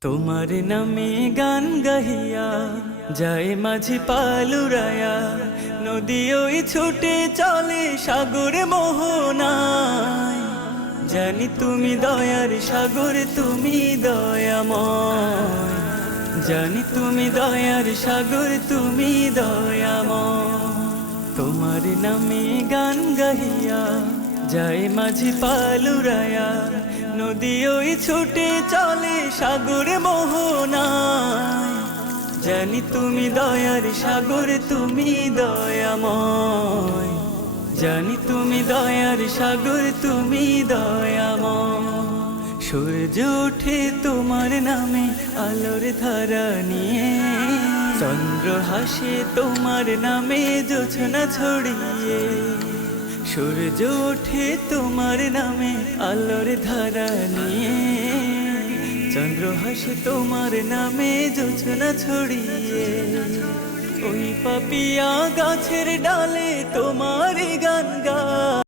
তোমার নামে গান গাহিয়া, যায় মাঝি পালুরায়া। নদী ওই ছুটে চলে সাগর মোহনায়। জানি তুমি দয়ার সাগর, তুমি দয়াময়। জানি তুমি দয়ার সাগর, তুমি দয়াময়। তোমার নামে গান গাহিয়া যায় মাঝি পালুরায়া, নদী ওই ছুটে চলে সাগরে মোহনায় জানি তুমি দয়ার সাগর, তুমি দয়াময়। জানি তুমি দয়ার সাগর, তুমি দয়াময়। সূর্য ওঠে তোমার নামে আলোর ধারা নিয়ে। চন্দ্র হাসে তোমার নামে জোছনা ছড়িয়ে। সূর্য ওঠে তোমার নামে আলোর ধারা নিয়ে। চন্দ্র হাসে তোমার নামে যোজনা ছড়িয়ে। ওই পাপিয়া গাছের ডালে তোমার